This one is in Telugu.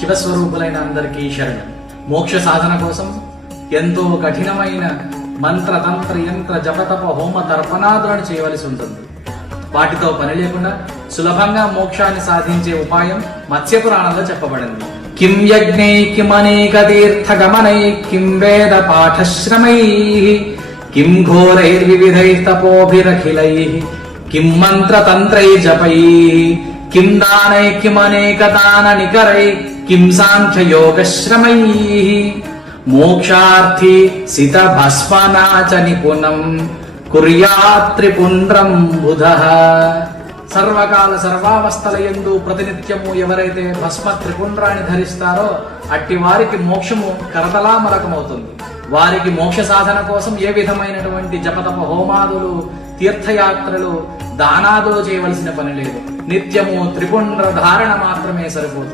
శివస్వరూపులైన అందరికీ శరణం. మోక్ష సాధన కోసం ఎంతో కఠినమైన మంత్ర తంత్ర యంత్ర జపతప హోమ తర్పణాదులను చేయవలసి ఉంటుంది. వాటితో పని లేకుండా సులభంగా మోక్షాన్ని సాధించే ఉపాయం మత్స్య పురాణంలో చెప్పబడింది. కిం యజ్ఞై కిమనేక తీర్థ గమనై కిం వేద పాఠశ్రమై కిం ఘోరైర్వివిధై తపోభిరఖిలై కిం మంత్ర తంత్రై జపై కిం దానై కిమనేక దాన నికరై కిం సాంఖ్య యోగశ్రమై మోక్షార్థి సిత భస్మనాచ నిపుణం కుర్యాత్ త్రిపుండ్రం బుధః. సర్వకాల సర్వావస్థలయందు ప్రతినిత్యము ఎవరైతే భస్మ త్రిపుండ్రాన్ని ధరిస్తారో అట్టి వారికి మోక్షము కరతలామలకమవుతుంది. వారికి మోక్ష సాధన కోసం ఏ విధమైనటువంటి జపతప హోమాదులు, తీర్థయాత్రలు, దానాదులు చేయవలసిన పని లేదు. నిత్యము త్రిపుండ్ర ధారణ మాత్రమే సరిపోతుంది.